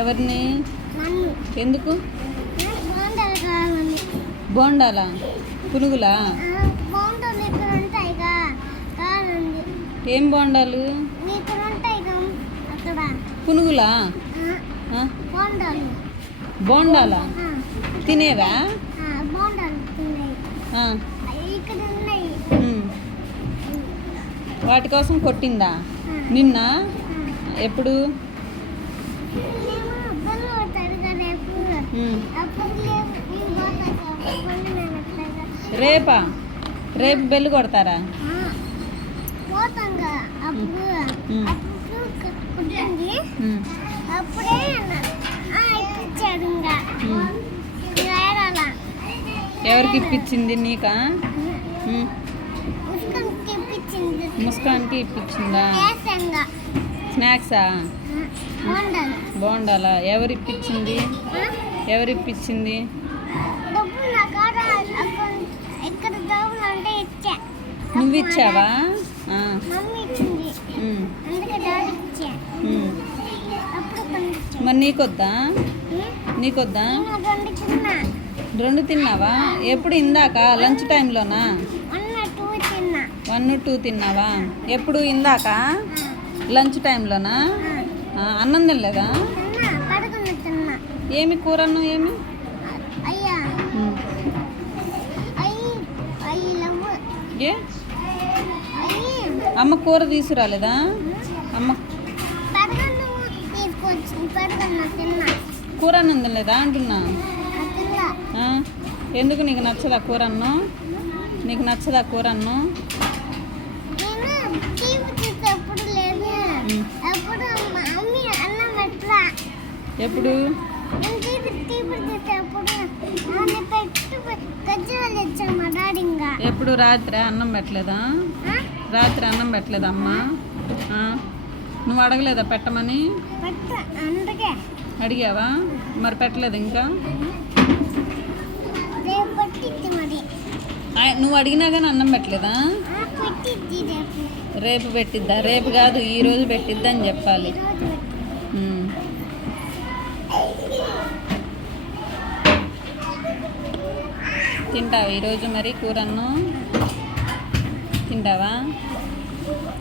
ఎవరిని? ఎందుకు? బోండాలా? పునుగులా? ఏం బోండాలు? పునుగులా? బోండాలా? తినేవా? వాటి కోసం కొట్టిందా నిన్న? ఎప్పుడు? రేపా? రేపు బెల్లు కొడతారా? ఎవరికి ఇప్పించింది? నీకా? ముస్కాన్కి ఇప్పించిందా? స్నాక్సా? బోండాలా? ఎవరు ఇప్పించింది? ఎవరు ఇప్పించింది? నువ్వు ఇచ్చావా? మరి నీకొద్దా? నీకొద్దా? 2 తిన్నావా? ఎప్పుడు? ఇందాక లంచ్ టైంలోనా? 1, 2 తిన్నావా? ఎప్పుడు? ఇందాక లంచ్ టైంలోనా? అన్నం తినలేదా? ఏమి కూరను? ఏమి? ఏ అమ్మ కూర తీసుకురాలేదా? అమ్మ కూర అన్నం తినలేదా అంటున్నా? ఎందుకు? నీకు నచ్చదా కూర అన్నం? నీకు నచ్చదా కూర అన్నం? ఎప్పుడు? ఎప్పుడు? రాత్రి అన్నం పెట్టలేదా? రాత్రి అన్నం పెట్టలేదా అమ్మ? నువ్వు అడగలేదా పెట్టమని? అడిగావా? మరి పెట్టలేదు ఇంకా? నువ్వు అడిగినా కానీ అన్నం పెట్టలేదా? రేపు పెట్టిద్దా? రేపు కాదు, ఈరోజు పెట్టిద్దా అని చెప్పాలి. తింటావా ఈరోజు మరి కూరన్నం? తింటావా?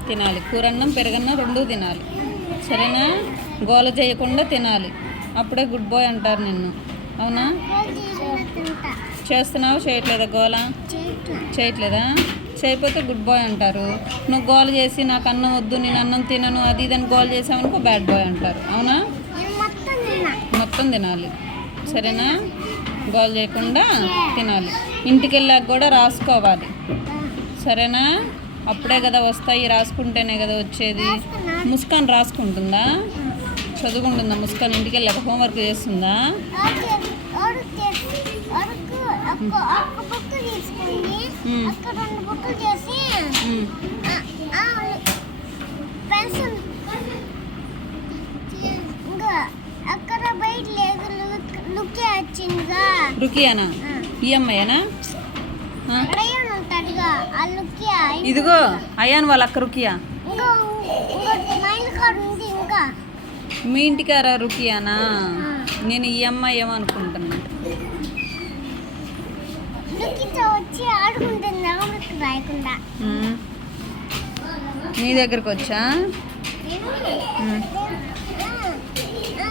తినాలి. కూరన్నం పెరుగన్నం 2 తినాలి, సరేనా? గోల చేయకుండా తినాలి, అప్పుడే గుడ్ బాయ్ అంటారు నిన్ను. అవునా? చేస్తున్నావు? చేయట్లేదా గోల? చేయట్లేదా? చేయకపోతే గుడ్ బాయ్ అంటారు. నువ్వు గోల చేసి నాకు అన్నం వద్దు, నేను అన్నం తినను, అది ఇదని గోల చేసావనుకో బ్యాడ్ బాయ్ అంటారు. అవునా? మొత్తం తినాలి, సరేనా? గోల చేయకుండా తినాలి. ఇంటికి వెళ్ళాక కూడా రాసుకోవాలి, సరేనా? అప్పుడే కదా వస్తాయి, రాసుకుంటేనే కదా వచ్చేది. ముస్కాన్ రాసుకుంటుందా? చదువుకుంటుందా ముస్కాన్? ఇంటికి వెళ్ళాక హోంవర్క్ చేస్తుందా? రుకియానా? ఈ అమ్మాయేనా? ఇదిగో అయ్యాను వాళ్ళ అక్క రుకియా. మీ ఇంటికారా రుకియానా? నేను ఈ అమ్మాయి ఏమనుకుంటున్నా. నీ దగ్గరకు వచ్చా?